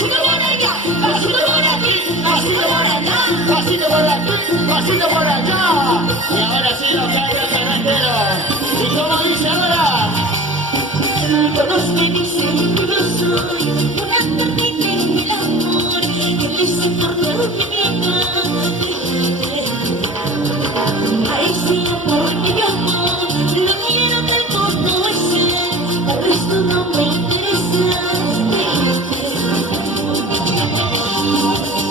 pasito por allá, pasito por aquí, pasito por allá, pasito por aquí, pasito por allá. Y ahora sí nos cae el carretero. ¿Y cómo dice ahora? Todos me dicen que yo soy una perdida en el amor, que les importa lo que a ese amor que yo amo, lo quiero tal como es él, el resto no me interesa.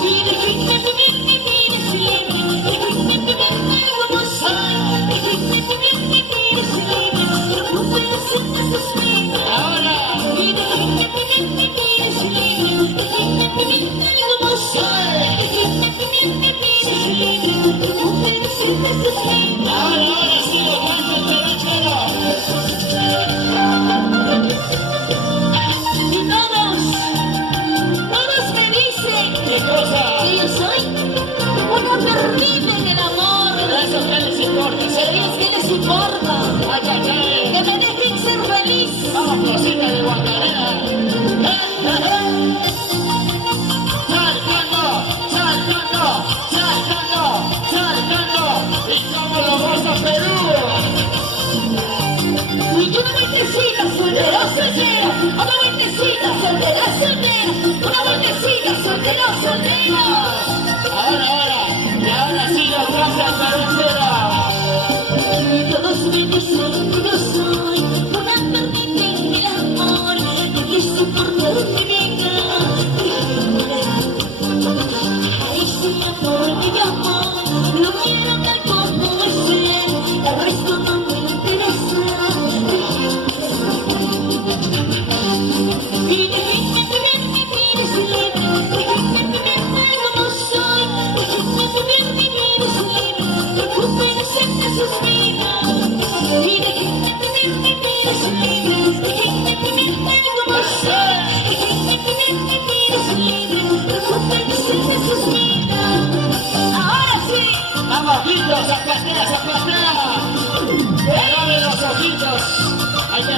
Y déjenme vivir mi vida libre, déjenme vivirme como soy, déjenme vivir mi vida libre, no puedo ser necesariamente. Y déjenme vivir mi vida libre, déjenme vivirme como soy, déjenme vivir mi vida libre, no puedo ser necesariamente. Ahora sí lo canta el perochero. Y todos me dicen ¿Qué cosa? que yo soy una perdida en el amor. Pero eso qué les importa, ¿en serio? ¿Qué les importa? Ay, ay, ay. Que me dejen ser feliz. Vamos, cosita de Guantanera. Saltando, saltando, saltando, saltando. Y como lo goza Perú. Y una vueltecita soltera, soltera, una vueltecita soltera, soltera, una vueltecita soltera, soltera. Ahora, y ahora sí lo canta el perochero. Y todos me dicen que yo soy una perdida en el amor, que les importa lo que venga. A ese amor que yo amo, lo quiero tal como es él, el resto no me interesa. Y déjenme vivir mi vida libre, déjenme vivirme como soy, déjenme vivir mi vida libre, no puedo ser necesariamente. Y déjenme vivir mi vida libre, déjenme vivirme como soy, déjenme vivir mi vida libre, no puedo ser necesariamente. Ahora sí. Vamos, Guitos, a platea, a platea. Que abren los ojitos. Hay que